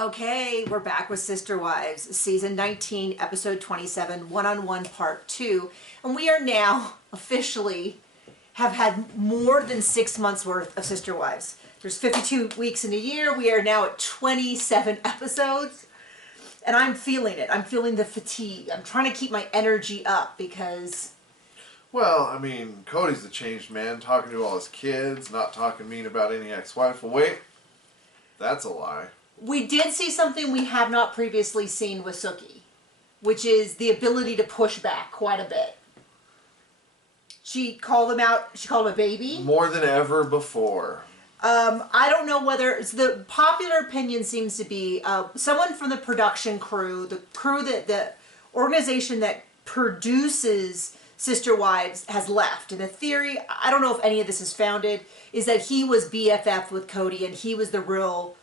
Okay, we're back with Sister Wives, season 19, episode 27, one-on-one part 2. And we are now officially have had more than 6 months worth of Sister Wives. There's 52 weeks in a year. We are now at 27 episodes. And I'm feeling it. I'm feeling the fatigue. I'm trying to keep my energy up because... Well, I mean, Cody's a changed man, talking to all his kids, not talking mean about any ex-wife. Well, wait, that's a lie. We did see something we have not previously seen with Suki, which is the ability to push back quite a bit. She called him out, she called him a baby. More than ever before. I don't know whether, the popular opinion seems to be someone from the production crew, the organization that produces Sister Wives has left. And the theory, I don't know if any of this is founded, is that he was BFF with Cody and he was the real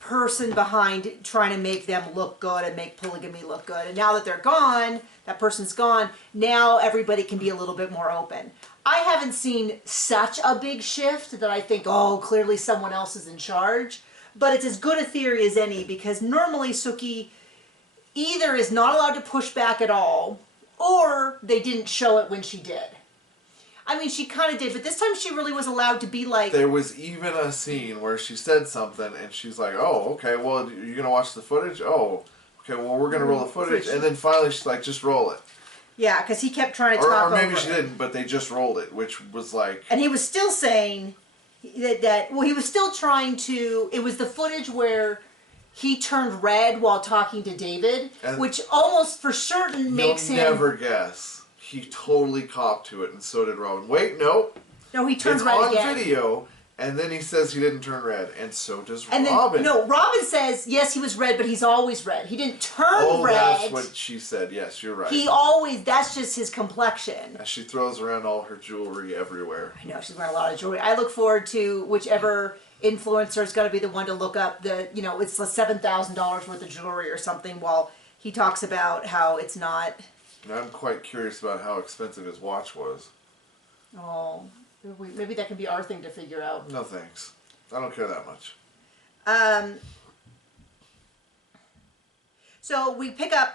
person behind trying to make them look good and make polygamy look good. And now that they're gone, that person's gone, now everybody can be a little bit more open. I haven't seen such a big shift that I think, oh, clearly someone else is in charge. But it's as good a theory as any because normally Suki either is not allowed to push back at all or they didn't show it when she did. I mean, she kind of did, but this time she really was allowed to be like... There was even a scene where she said something, and she's like, oh, okay, well, you're going to watch the footage? Oh, okay, well, we're going to roll the footage. And then finally she's like, just roll it. Yeah, because he kept trying to talk over it. Or maybe she it. didn't, but they just rolled it, which was like... And he was still saying that well, he was still trying to... It was the footage where he turned red while talking to David, and which almost for certain makes him... You'll never guess. He totally copped to it, and so did Robin. Wait, no. No, he turned red again. It's on video, and then he says he didn't turn red, and so does Robin. No, Robin says, yes, he was red, but he's always red. He didn't turn red. Oh, that's what she said. Yes, you're right. He always, that's just his complexion. As she throws around all her jewelry everywhere. I know, she's wearing a lot of jewelry. I look forward to whichever influencer is going to be the one to look up the, you know, it's the $7,000 worth of jewelry or something while he talks about how it's not... And I'm quite curious about how expensive his watch was. Oh, maybe that could be our thing to figure out. No thanks. I don't care that much. So we pick up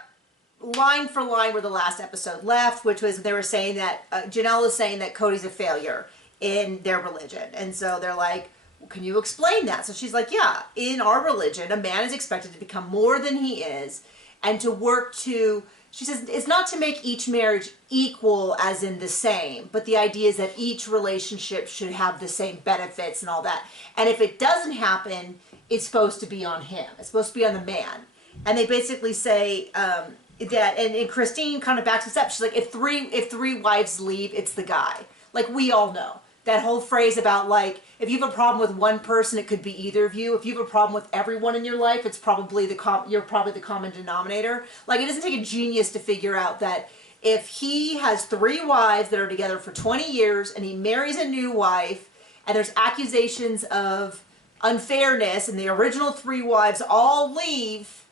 line for line where the last episode left, which was they were saying that, Janelle was saying that Cody's a failure in their religion. And so they're like, well, can you explain that? So she's like, yeah, in our religion, a man is expected to become more than he is and to work to... She says, it's not to make each marriage equal as in the same, but the idea is that each relationship should have the same benefits and all that. And if it doesn't happen, it's supposed to be on him. It's supposed to be on the man. And they basically say that, and Christine kind of backs this up. She's like, if three wives leave, it's the guy. Like, we all know. That whole phrase about, like, if you have a problem with one person, it could be either of you. If you have a problem with everyone in your life, it's probably you're probably the common denominator. Like, it doesn't take a genius to figure out that if he has 3 wives that are together for 20 years and he marries a new wife and there's accusations of unfairness and the original 3 wives all leave,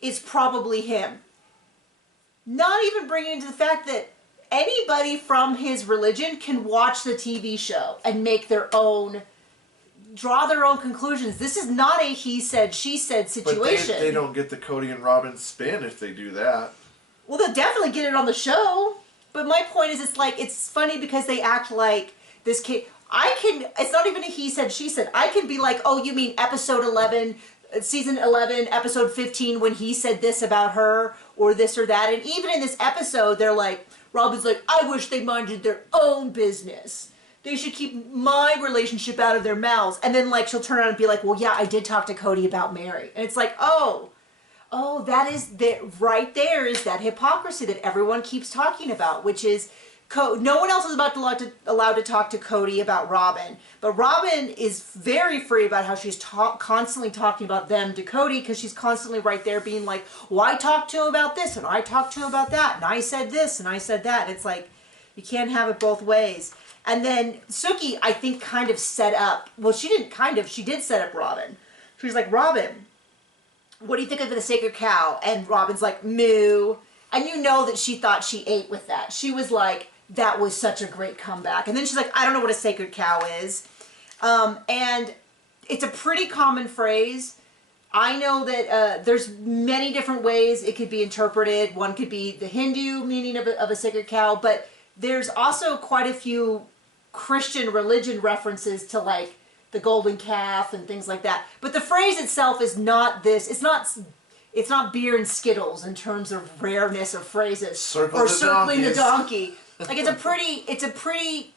it's probably him. Not even bringing into the fact that anybody from his religion can watch the TV show and make their own, draw their own conclusions. This is not a he said, she said situation. But they don't get the Cody and Robin spin if they do that. Well, they'll definitely get it on the show. But my point is, it's like, it's funny because they act like this kid, it's not even a he said, she said. I can be like, oh, you mean episode 11, season 11, episode 15, when he said this about her or this or that. And even in this episode, they're like, Robin's like, I wish they minded their own business. They should keep my relationship out of their mouths. And then, like, she'll turn around and be like, well, yeah, I did talk to Cody about Mary. And it's like, oh, that is, right there is that hypocrisy that everyone keeps talking about, which is, no one else is allowed to talk to Cody about Robin. But Robin is very free about how she's constantly talking about them to Cody because she's constantly right there being like, well, I talked to him about this and I talked to him about that and I said this and I said that. And it's like, you can't have it both ways. And then Suki, I think, kind of set up, well, she did set up Robin. She was like, Robin, what do you think of the sacred cow? And Robin's like, moo. And you know that she thought she ate with that. She was like, that was such a great comeback. And then she's like, I don't know what a sacred cow is. And it's a pretty common phrase I know that there's many different ways it could be interpreted. One could be the Hindu meaning of a sacred cow, but there's also quite a few Christian religion references to like the golden calf and things like that. But the phrase itself is not this. It's not beer and Skittles in terms of rareness of phrases. Circling the donkey. Like it's a pretty,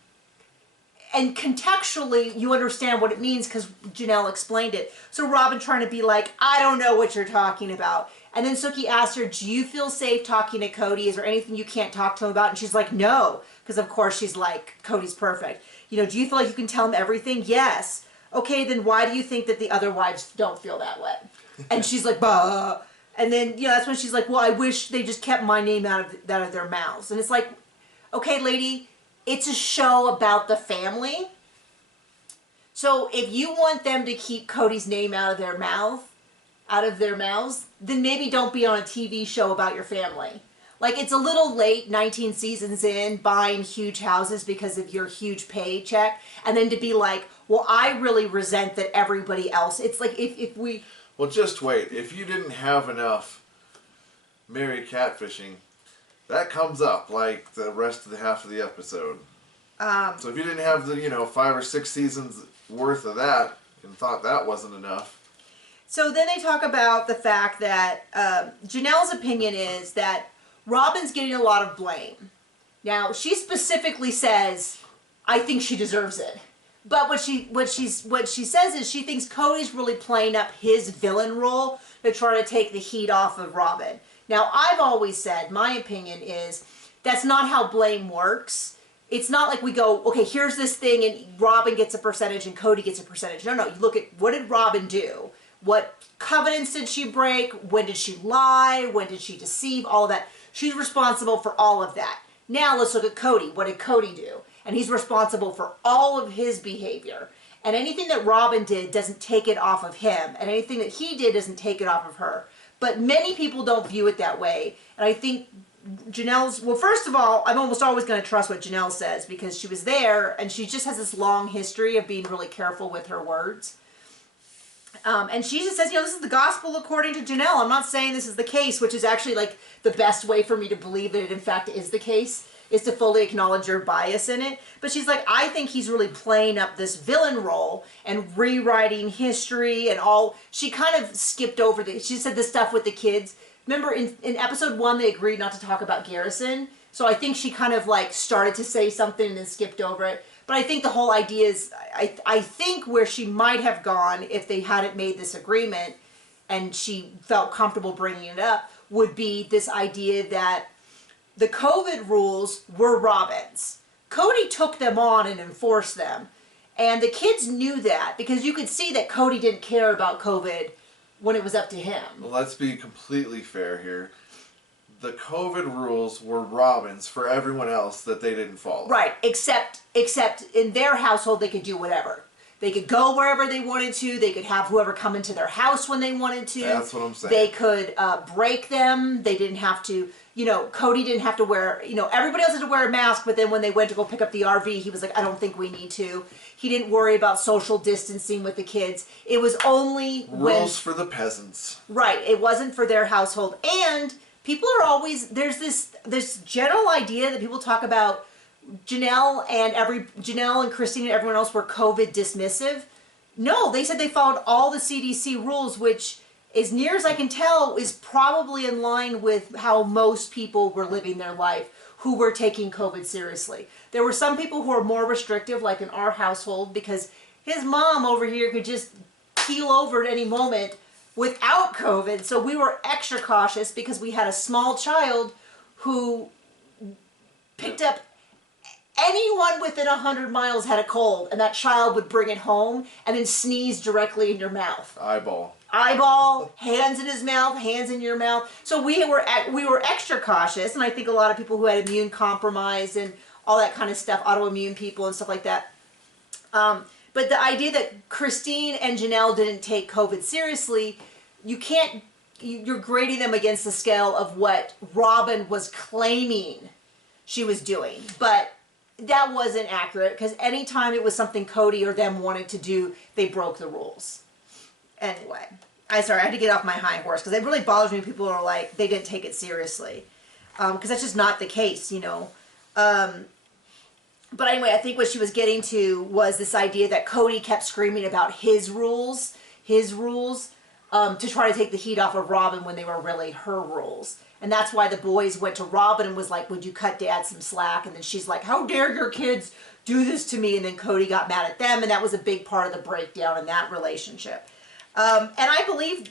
and contextually you understand what it means because Janelle explained it. So Robin trying to be like, I don't know what you're talking about. And then Sookie asked her, do you feel safe talking to Cody? Is there anything you can't talk to him about? And she's like, no. Because of course she's like, Cody's perfect. You know, do you feel like you can tell him everything? Yes. Okay, then why do you think that the other wives don't feel that way? And she's like, bah. And then, you know, that's when she's like, well, I wish they just kept my name out of their mouths. And it's like, okay, lady, it's a show about the family. So if you want them to keep Cody's name out of their mouths, then maybe don't be on a TV show about your family. Like, it's a little late, 19 seasons in, buying huge houses because of your huge paycheck. And then to be like, well, I really resent that everybody else. It's like if we... Well, just wait. If you didn't have enough Mary catfishing, that comes up like the rest of the half of the episode. So if you didn't have the, 5 or 6 seasons worth of that and thought that wasn't enough. So then they talk about the fact that Janelle's opinion is that Robin's getting a lot of blame. Now, she specifically says, I think she deserves it. But what she says is she thinks Cody's really playing up his villain role to try to take the heat off of Robin. Now, I've always said, my opinion is, that's not how blame works. It's not like we go, okay, here's this thing and Robin gets a percentage and Cody gets a percentage. No, you look at what did Robin do? What covenants did she break? When did she lie? When did she deceive? All of that. She's responsible for all of that. Now let's look at Cody. What did Cody do? And he's responsible for all of his behavior. And anything that Robin did doesn't take it off of him. And anything that he did doesn't take it off of her. But many people don't view it that way. And I think Janelle's, well, first of all, I'm almost always going to trust what Janelle says because she was there and she just has this long history of being really careful with her words. And she just says, this is the gospel according to Janelle. I'm not saying this is the case, which is actually like the best way for me to believe that it in fact is the case, is to fully acknowledge your bias in it. But she's like, I think he's really playing up this villain role and rewriting history and all. She kind of skipped over she said the stuff with the kids. Remember in episode 1, they agreed not to talk about Garrison. So I think she kind of like started to say something and then skipped over it. But I think the whole idea is, I think where she might have gone if they hadn't made this agreement and she felt comfortable bringing it up would be this idea that the COVID rules were Robin's. Cody took them on and enforced them. And the kids knew that because you could see that Cody didn't care about COVID when it was up to him. Well, let's be completely fair here. The COVID rules were Robin's for everyone else that they didn't follow. Right, except in their household they could do whatever. They could go wherever they wanted to. They could have whoever come into their house when they wanted to. That's what I'm saying. They could break them. They didn't have to, Cody didn't have to wear, everybody else had to wear a mask, but then when they went to go pick up the RV, he was like, I don't think we need to. He didn't worry about social distancing with the kids. It was only rules for the peasants. Right, it wasn't for their household. And people are always, there's this general idea that people talk about Janelle and Christine and everyone else were COVID dismissive. No, they said they followed all the CDC rules, which, as near as I can tell, is probably in line with how most people were living their life who were taking COVID seriously. There were some people who were more restrictive, like in our household, because his mom over here could just keel over at any moment without COVID. So we were extra cautious because we had a small child who picked up anyone within 100 miles had a cold, and that child would bring it home and then sneeze directly in your mouth. Eyeball, hands in his mouth, hands in your mouth. So we were extra cautious, and I think a lot of people who had immune compromise and all that kind of stuff, autoimmune people and stuff like that. But the idea that Christine and Janelle didn't take COVID seriously, you're grading them against the scale of what Robin was claiming she was doing. But that wasn't accurate because anytime it was something Cody or them wanted to do, they broke the rules. Anyway, I had to get off my high horse because it really bothers me when people are like, they didn't take it seriously. Because that's just not the case, you know. But anyway, I think what she was getting to was this idea that Cody kept screaming about his rules, to try to take the heat off of Robin when they were really her rules. And that's why the boys went to Robin and was like, would you cut Dad some slack? And then she's like, how dare your kids do this to me? And then Cody got mad at them, and that was a big part of the breakdown in that relationship. And I believe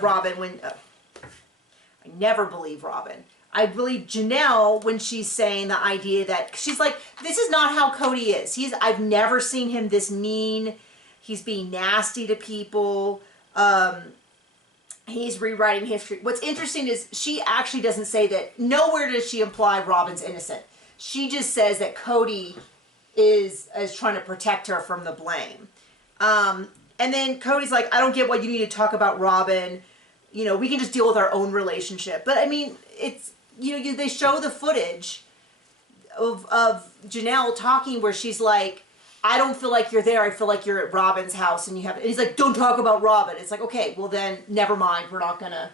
Robin when... I never believe Robin. I believe Janelle when she's saying the idea that... She's like, this is not how Cody is. I've never seen him this mean. He's being nasty to people. He's rewriting history. What's interesting is she actually doesn't say that. Nowhere does she imply Robin's innocent. She just says that Cody is trying to protect her from the blame. And then Cody's like, I don't get why you need to talk about Robin. You know, we can just deal with our own relationship. But I mean, it's, you know, they show the footage of Janelle talking where she's like, I don't feel like you're there. I feel like you're at Robin's house and and he's like, don't talk about Robin. It's like, okay, well then never mind. We're not gonna,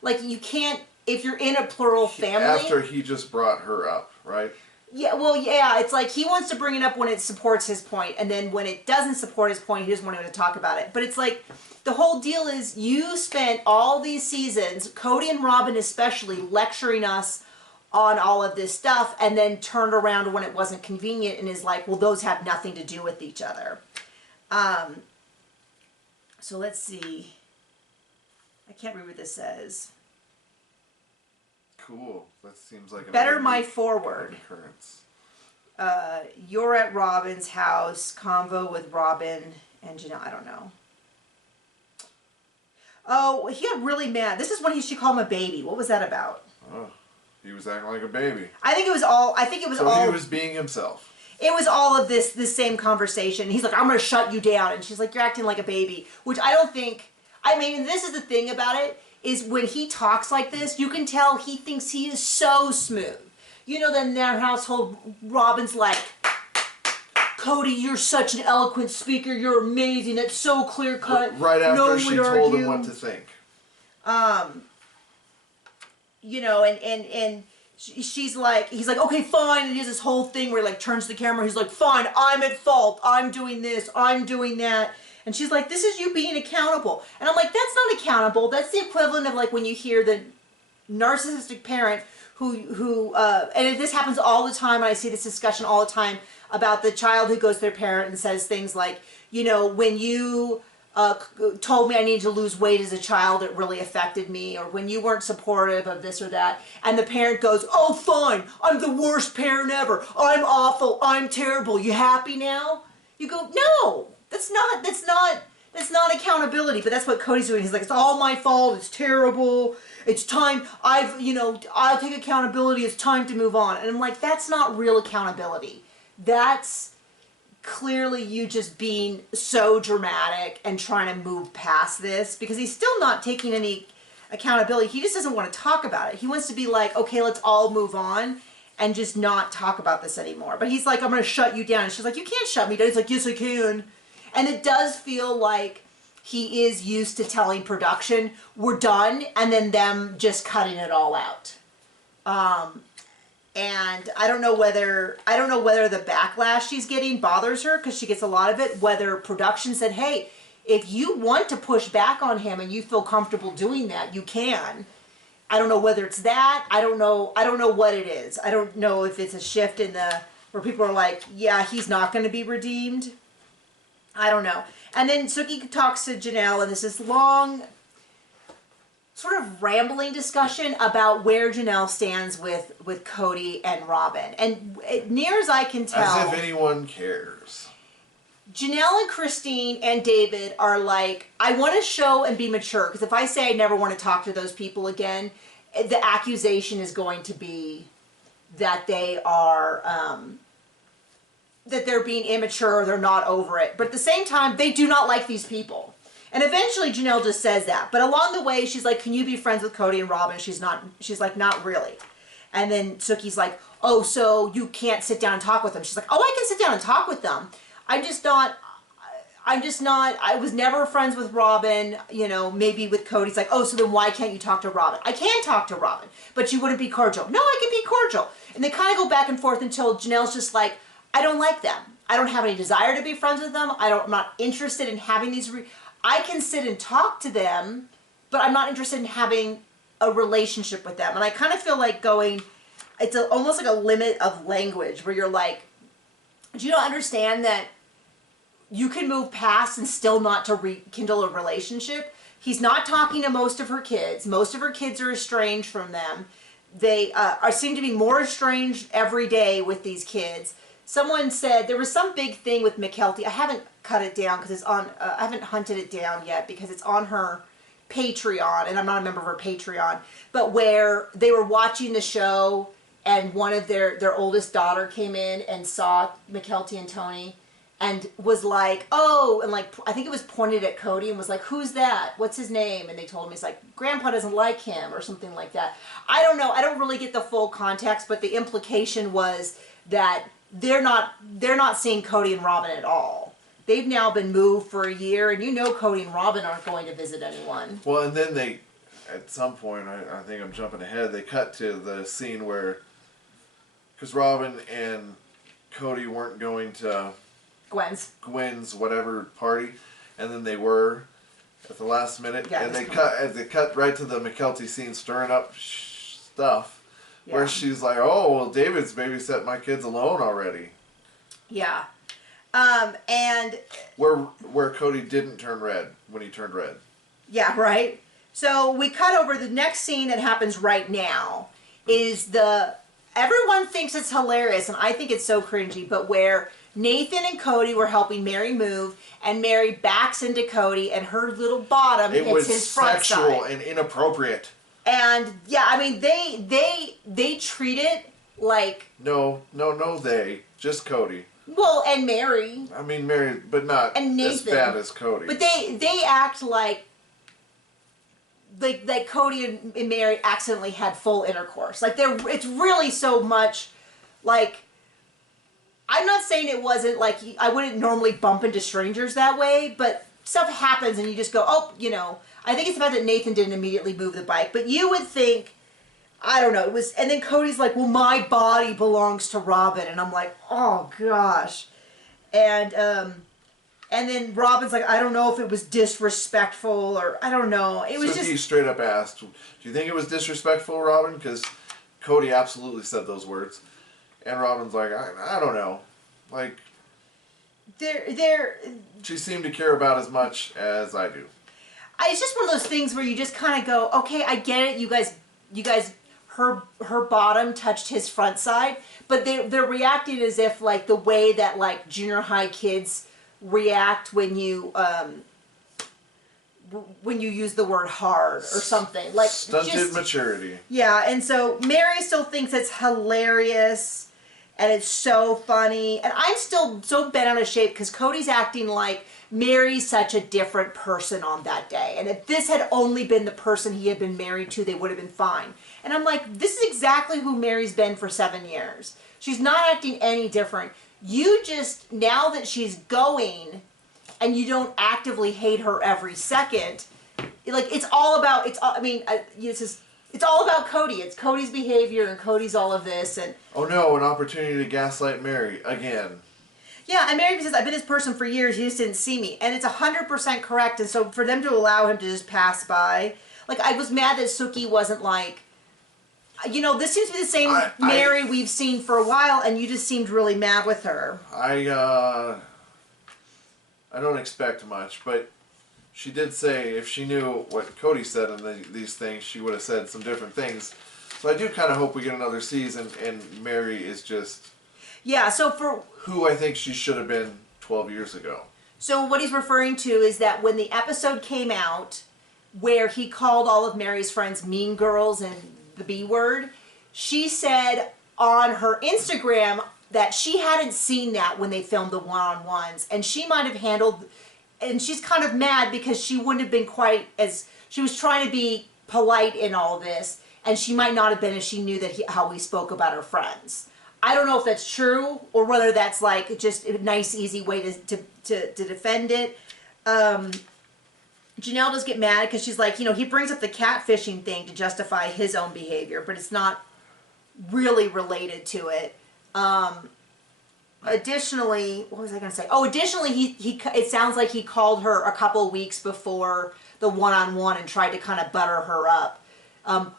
like, you can't, if you're in a plural family. After he just brought her up, right? Yeah, well, yeah, it's like he wants to bring it up when it supports his point, and then when it doesn't support his point, he doesn't want to talk about it. But it's like, the whole deal is you spent all these seasons, Cody and Robin especially, lecturing us on all of this stuff, and then turned around when it wasn't convenient and is like, well, those have nothing to do with each other. So let's see. I can't read what this says. Cool. That seems like better my forward. Occurrence. You're at Robin's house. Convo with Robin and Janelle. I don't know. Oh, he got really mad. This is when she called him a baby. What was that about? Oh, he was acting like a baby. I think it was all. So he was being himself. It was all of this same conversation. He's like, I'm going to shut you down. And she's like, you're acting like a baby. Which I don't think... I mean, this is the thing about it, is when he talks like this, you can tell he thinks he is so smooth. You know, then in their household, Robin's like, Cody, you're such an eloquent speaker. You're amazing. That's so clear-cut. Right after no she told him what to think. You know, and she's like, he's like, okay, fine. And he has this whole thing where he like turns to the camera. He's like, fine, I'm at fault. I'm doing this. I'm doing that. And she's like, this is you being accountable. And I'm like, that's not accountable. That's the equivalent of like when you hear the narcissistic parent who and this happens all the time. And I see this discussion all the time about the child who goes to their parent and says things like, you know, when you told me I needed to lose weight as a child, it really affected me, or when you weren't supportive of this or that, and the parent goes, oh fine, I'm the worst parent ever, I'm awful, I'm terrible, you happy now? You go, no, that's not accountability. But that's what Cody's doing. He's like, it's all my fault, it's terrible, it's time, I'll take accountability, it's time to move on. And I'm like, that's not real accountability. That's clearly you just being so dramatic and trying to move past this, because he's still not taking any accountability. He just doesn't want to talk about it. He wants to be like, okay, let's all move on and just not talk about this anymore. But he's like, I'm going to shut you down. And she's like, you can't shut me down. He's like, yes, I can. And it does feel like he is used to telling production, we're done, and then them just cutting it all out. And I don't know whether the backlash she's getting bothers her, because she gets a lot of it, whether production said, hey, if you want to push back on him and you feel comfortable doing that, you can. I don't know whether it's that. I don't know what it is. I don't know if it's a shift in where people are like, yeah, he's not going to be redeemed. I don't know. And then Sookie talks to Janelle, and this is long, sort of rambling discussion about where Janelle stands with Cody and Robin. And near as I can tell, as if anyone cares, Janelle and Christine and David are like, I want to show and be mature, because if I say I never want to talk to those people again, the accusation is going to be that they are that they're being immature, or they're not over it. But at the same time, they do not like these people. And eventually Janelle just says that. But along the way, she's like, can you be friends with Cody and Robin? She's like, not really. And then Sookie's like, oh, so you can't sit down and talk with them. She's like, oh, I can sit down and talk with them. I'm just not, I'm just not, I was never friends with Robin, you know, maybe with Cody's like, oh, so then why can't you talk to Robin? I can talk to Robin, but you wouldn't be cordial. No, I can be cordial. And they kind of go back and forth until Janelle's just like, I don't like them. I don't have any desire to be friends with them. I'm not interested in having these, I can sit and talk to them, but I'm not interested in having a relationship with them. And I kind of feel like going, it's almost like a limit of language where you're like, do you not understand that you can move past and still not to rekindle a relationship? He's not talking to most of her kids. Most of her kids are estranged from them. They seem to be more estranged every day with these kids. Someone said there was some big thing with McKelty. I haven't cut it down because it's on, I haven't hunted it down yet because it's on her Patreon, and I'm not a member of her Patreon, but where they were watching the show and one of their oldest daughter came in and saw McKelty and Tony and was like, oh, and like, I think it was pointed at Cody and was like, who's that? What's his name? And they told him, he's like, Grandpa doesn't like him or something like that. I don't know. I don't really get the full context, but the implication was that they're not seeing Cody and Robin at all. They've now been moved for a year, and you know Cody and Robin aren't going to visit anyone. Well, and then they, at some point, I think I'm jumping ahead, they cut to the scene where, because Robin and Cody weren't going to Gwen's whatever party, and then they were at the last minute, yeah, and they cut right to the McKelty scene stirring up stuff, yeah, where she's like, oh, well, David's maybe set my kids alone already. Yeah. And where Cody didn't turn red when he turned red. Yeah, right. So we cut over the next scene that happens right now is everyone thinks it's hilarious, and I think it's so cringy, but where Nathan and Cody were helping Mary move, and Mary backs into Cody, and her little bottom hits his front side. It was sexual and inappropriate. And yeah, I mean, they treat it like no, just Cody. Well, and Mary. I mean, Mary, but not as bad as Cody. But they act like Cody and Mary accidentally had full intercourse. Like it's really so much like. I'm not saying it wasn't like I wouldn't normally bump into strangers that way, but stuff happens and you just go, oh, you know. I think it's the fact that Nathan didn't immediately move the bike, but you would think. I don't know, it was, and then Cody's like, well, my body belongs to Robin, and I'm like, oh gosh. And then Robin's like, I don't know if it was disrespectful, or I don't know. It was he straight up asked, do you think it was disrespectful, Robin? Because Cody absolutely said those words. And Robin's like, I don't know. Like, she seemed to care about as much as I do. It's just one of those things where you just kind of go, okay, I get it, you guys, her bottom touched his front side, but they're reacting as if like the way that like junior high kids react when you use the word hard or something like stunted maturity. Yeah, and so Mary still thinks it's hilarious and it's so funny, and I'm still so bent out of shape because Cody's acting like Mary's such a different person on that day, and if this had only been the person he had been married to, they would have been fine. And I'm like, this is exactly who Mary's been for 7 years. She's not acting any different. You just, now that she's going and you don't actively hate her every second, like it's all about Cody. It's Cody's behavior and Cody's all of this. And oh no, an opportunity to gaslight Mary again. Yeah, and Mary says, I've been this person for years, he just didn't see me. And it's 100% correct. And so for them to allow him to just pass by, like I was mad that Suki wasn't like, you know, this seems to be the same Mary we've seen for a while, and you just seemed really mad with her. I don't expect much, but she did say if she knew what Cody said in these things, she would have said some different things. So I do kind of hope we get another season, and Mary is just... Yeah, so for... who I think she should have been 12 years ago. So what he's referring to is that when the episode came out, where he called all of Mary's friends mean girls and the B word, she said on her Instagram that she hadn't seen that when they filmed the one-on-ones, and she might have handled, and she's kind of mad because she wouldn't have been quite as, she was trying to be polite in all this, and she might not have been as she knew that how we spoke about her friends. I don't know if that's true or whether that's like just a nice, easy way to defend it. Janelle does get mad because she's like, he brings up the catfishing thing to justify his own behavior, but it's not really related to it. Additionally, what was I going to say? Oh, additionally, it sounds like he called her a couple weeks before the one-on-one and tried to kind of butter her up. I'm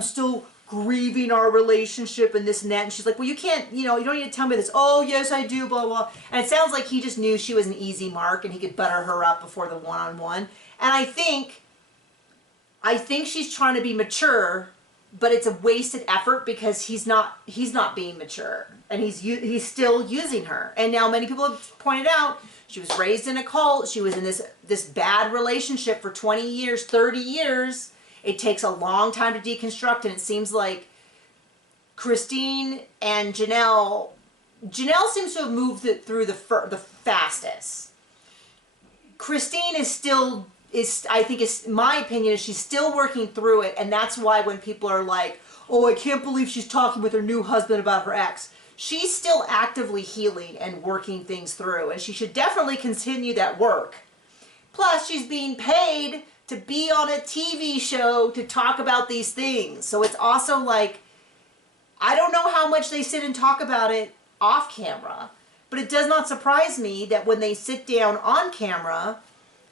still grieving our relationship and this and that. And she's like, well, you can't, you don't need to tell me this. Oh, yes, I do, blah, blah. And it sounds like he just knew she was an easy mark and he could butter her up before the one-on-one. And I think she's trying to be mature, but it's a wasted effort because he's not being mature. And he's still using her. And now many people have pointed out she was raised in a cult. She was in this bad relationship for 20 years, 30 years. It takes a long time to deconstruct, and it seems like Christine and Janelle seems to have moved it through the fastest. Christine my opinion is she's still working through it, and that's why when people are like, oh, I can't believe she's talking with her new husband about her ex, she's still actively healing and working things through, and she should definitely continue that work. Plus, she's being paid to be on a TV show to talk about these things. So it's also like, I don't know how much they sit and talk about it off camera, but it does not surprise me that when they sit down on camera,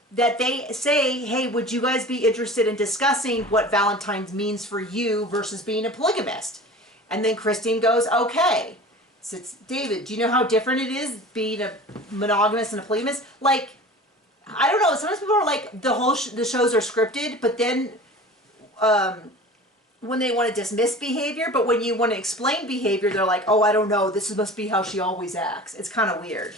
that they say, hey, would you guys be interested in discussing what Valentine's means for you versus being a polygamist? And then Christine goes, okay. So it's, David, do you know how different it is being a monogamous and a polygamist? Like, I don't know. Sometimes people are like, the shows are scripted, but then when they want to dismiss behavior, but when you want to explain behavior, they're like, oh, I don't know. This must be how she always acts. It's kind of weird.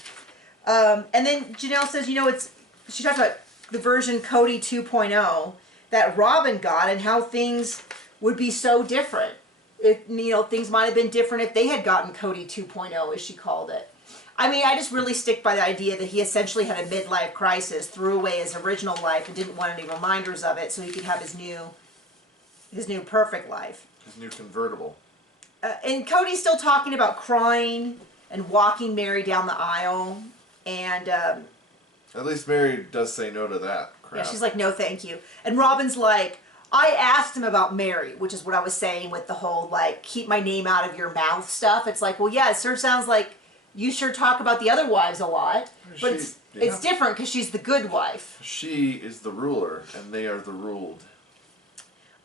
And then Janelle says, she talks about the version Cody 2.0 that Robin got and how things would be so different. Things might have been different if they had gotten Cody 2.0, as she called it. I mean, I just really stick by the idea that he essentially had a midlife crisis, threw away his original life, and didn't want any reminders of it, so he could have his new perfect life. His new convertible. And Cody's still talking about crying and walking Mary down the aisle, and at least Mary does say no to that crap. Yeah, she's like, no, thank you. And Robin's like, I asked him about Mary, which is what I was saying with the whole like keep my name out of your mouth stuff. It's like, well, yeah, it sure sounds like you sure talk about the other wives a lot, but it's different because she's the good wife. She is the ruler, and they are the ruled.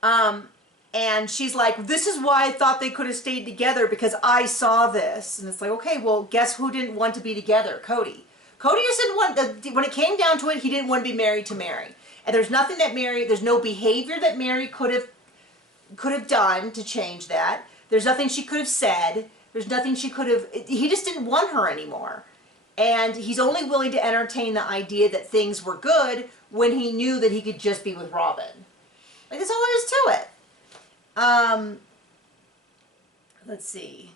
And she's like, this is why I thought they could have stayed together, because I saw this. And it's like, okay, well, guess who didn't want to be together? Cody. Cody just didn't want, when it came down to it, he didn't want to be married to Mary. And there's nothing that there's no behavior that Mary could have done to change that. There's nothing she could have said. There's nothing she could have, he just didn't want her anymore. And he's only willing to entertain the idea that things were good when he knew that he could just be with Robin. Like, that's all there is to it. Let's see.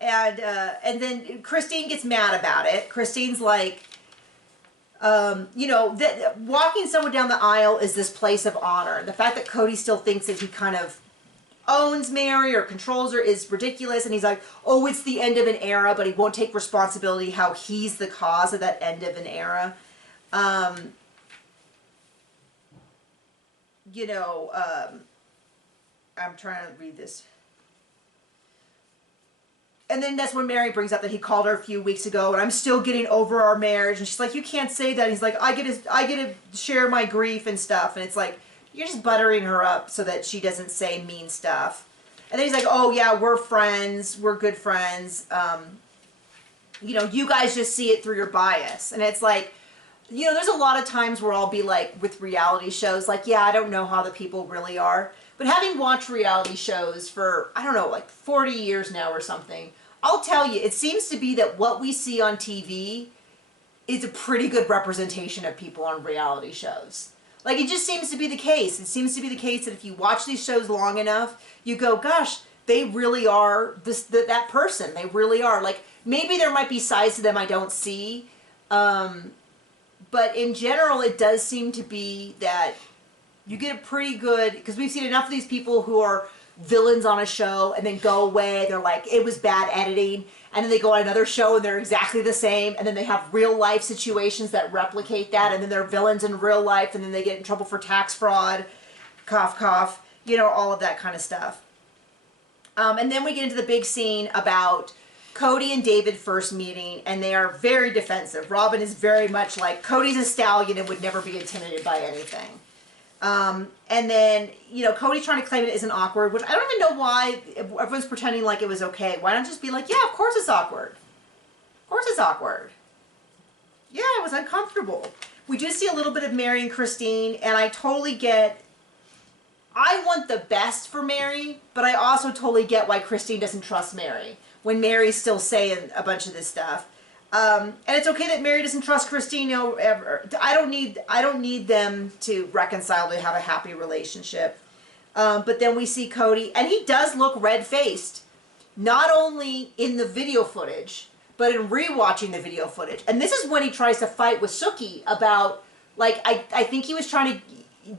And then Christine gets mad about it. Christine's like, that walking someone down the aisle is this place of honor. The fact that Cody still thinks that he kind of owns Mary or controls her is ridiculous. And he's like, oh, it's the end of an era, but he won't take responsibility how he's the cause of that end of an era. I'm trying to read this. And then that's when Mary brings up that he called her a few weeks ago, and I'm still getting over our marriage. And she's like, you can't say that. He's like, I get to share my grief and stuff. And it's like, you're just buttering her up so that she doesn't say mean stuff. And then he's like, oh yeah, we're friends. We're good friends. You guys just see it through your bias. And it's like, there's a lot of times where I'll be like, with reality shows, like, yeah, I don't know how the people really are. But having watched reality shows for, I don't know, like 40 years now or something, I'll tell you, it seems to be that what we see on TV is a pretty good representation of people on reality shows. Like, it just seems to be the case. It seems to be the case that if you watch these shows long enough, you go, gosh, they really are that person. They really are. Like, maybe there might be sides to them I don't see. But in general, it does seem to be that you get a pretty good, because we've seen enough of these people who are villains on a show and then go away. They're like, it was bad editing. And then they go on another show and they're exactly the same. And then they have real life situations that replicate that. And then they're villains in real life. And then they get in trouble for tax fraud. Cough, cough. You know, all of that kind of stuff. And then we get into the big scene about Cody and David first meeting, and they are very defensive. Robin is very much like, Cody's a stallion and would never be intimidated by anything. And then, you know, Cody's trying to claim it isn't awkward, which I don't even know why everyone's pretending like it was okay. Why not just be like, yeah, of course it's awkward. Of course it's awkward. Yeah, it was uncomfortable. We do see a little bit of Mary and Christine, and I totally get... I want the best for Mary, but I also totally get why Christine doesn't trust Mary when Mary's still saying a bunch of this stuff. And it's okay that Mary doesn't trust Christine. You know, ever. I don't need them to reconcile to have a happy relationship. But then we see Cody, and he does look red-faced, not only in the video footage, but in rewatching the video footage. And this is when he tries to fight with Sookie about, like, I think he was trying to...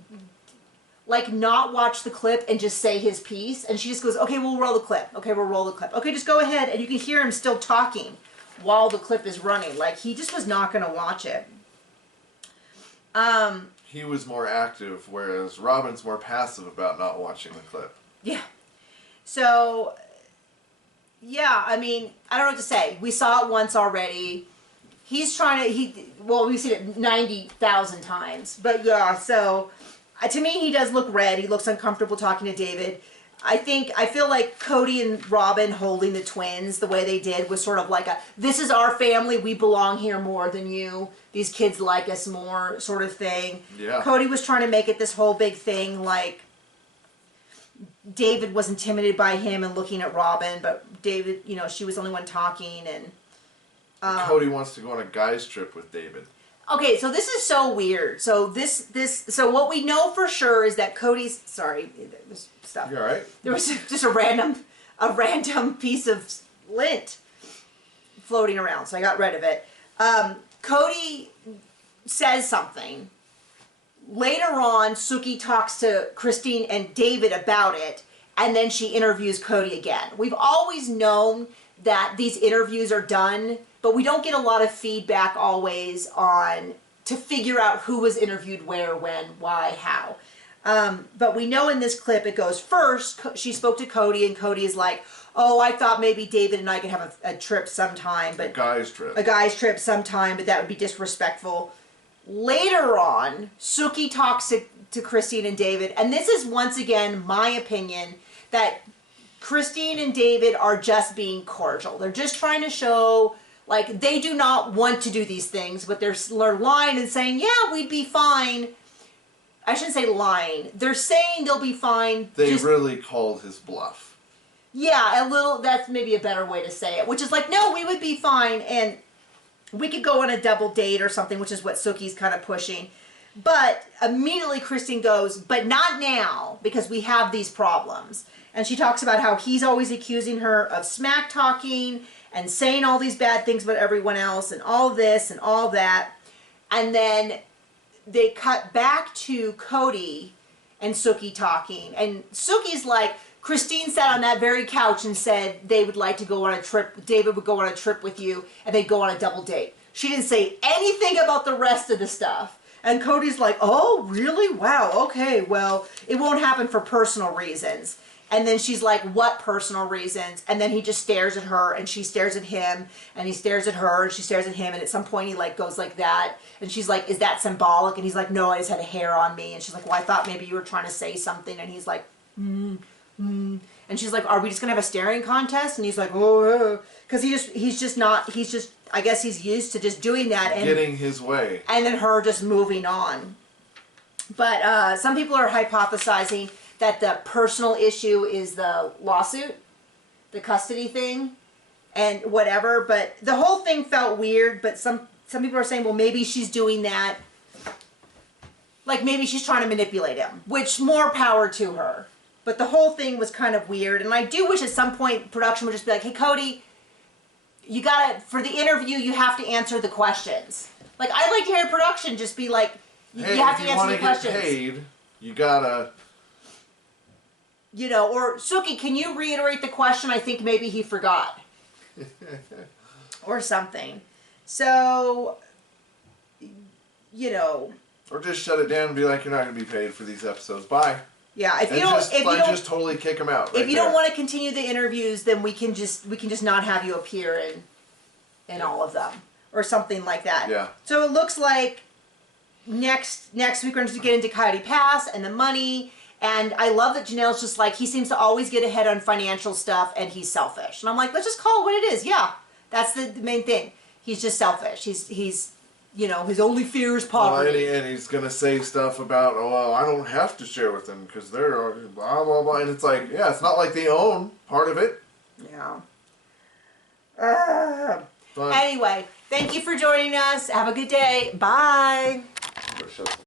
like, not watch the clip and just say his piece. And she just goes, okay, we'll roll the clip. Okay, we'll roll the clip. Okay, just go ahead. And you can hear him still talking while the clip is running. Like, he just was not going to watch it. He was more active, whereas Robin's more passive about not watching the clip. Yeah. So, yeah, I mean, I don't know what to say. We saw it once already. He's trying to, well, we've seen it 90,000 times. But, yeah, so... to me, he does look red. He looks uncomfortable talking to David. I feel like Cody and Robin holding the twins the way they did was sort of like a, this is our family, we belong here more than you. These kids like us more sort of thing. Yeah. Cody was trying to make it this whole big thing like David was intimidated by him and looking at Robin, but David, you know, she was the only one talking and... Cody wants to go on a guy's trip with David. Okay, so this is so weird. So so what we know for sure is that Cody's, sorry, this stuff. You all right? There was just a random piece of lint floating around, so I got rid of it. Cody says something. Later on, Sookie talks to Christine and David about it, and then she interviews Cody again. We've always known that these interviews are done, but we don't get a lot of feedback always on to figure out who was interviewed where, when, why, how. But we know in this clip it goes first, she spoke to Cody and Cody is like, oh, I thought maybe David and I could have a trip sometime. But a guy's trip. A guy's trip sometime, but that would be disrespectful. Later on, Sookie talks to Christine and David, and this is once again my opinion, that Christine and David are just being cordial. They're just trying to show... like, they do not want to do these things, but they're lying and saying, yeah, we'd be fine. I shouldn't say lying. They're saying they'll be fine. They really called his bluff. Yeah, a little, that's maybe a better way to say it, which is like, no, we would be fine, and we could go on a double date or something, which is what Sookie's kind of pushing. But immediately Christine goes, but not now, because we have these problems. And she talks about how he's always accusing her of smack talking and saying all these bad things about everyone else and all this and all that. And then they cut back to Cody and Sookie talking. And Sookie's like, Christine sat on that very couch and said they would like to go on a trip, David would go on a trip with you, and they'd go on a double date. She didn't say anything about the rest of the stuff. And Cody's like, oh, really? Wow, okay, well, it won't happen for personal reasons. And then she's like, what personal reasons? And then he just stares at her, and she stares at him, and he stares at her, and she stares at him, and at some point he like goes like that. And she's like, is that symbolic? And he's like, no, I just had a hair on me. And she's like, well, I thought maybe you were trying to say something. And he's like, And she's like, are we just going to have a staring contest? And he's like, oh, because he's just, I guess he's used to just doing that. And getting his way. And then her just moving on. But some people are hypothesizing that the personal issue is the lawsuit, the custody thing, and whatever. But the whole thing felt weird, but some people are saying, well, maybe she's doing that. Like, maybe she's trying to manipulate him, which more power to her. But the whole thing was kind of weird. And I do wish at some point production would just be like, hey, Cody, you gotta, for the interview, you have to answer the questions. Like, I'd like to hear production just be like, hey, you have to answer the questions. If you want to get paid, you gotta you know, or Suki, can you reiterate the question? I think maybe he forgot. Or something. So, you know. Or just shut it down and be like, you're not going to be paid for these episodes. Bye. Yeah, if you just totally kick them out. If you don't want to continue the interviews, then we can just not have you appear in all of them or something like that. Yeah. So it looks like next week we're going to get into Coyote Pass and the money. And I love that Janelle's just like, he seems to always get ahead on financial stuff and he's selfish. And I'm like, let's just call it what it is. Yeah, that's the main thing. He's just selfish. He's you know, his only fear is poverty. And he's going to say stuff about, oh, well, I don't have to share with them because they're blah, blah, blah. And it's like, yeah, it's not like they own part of it. Yeah. Anyway, thank you for joining us. Have a good day. Bye.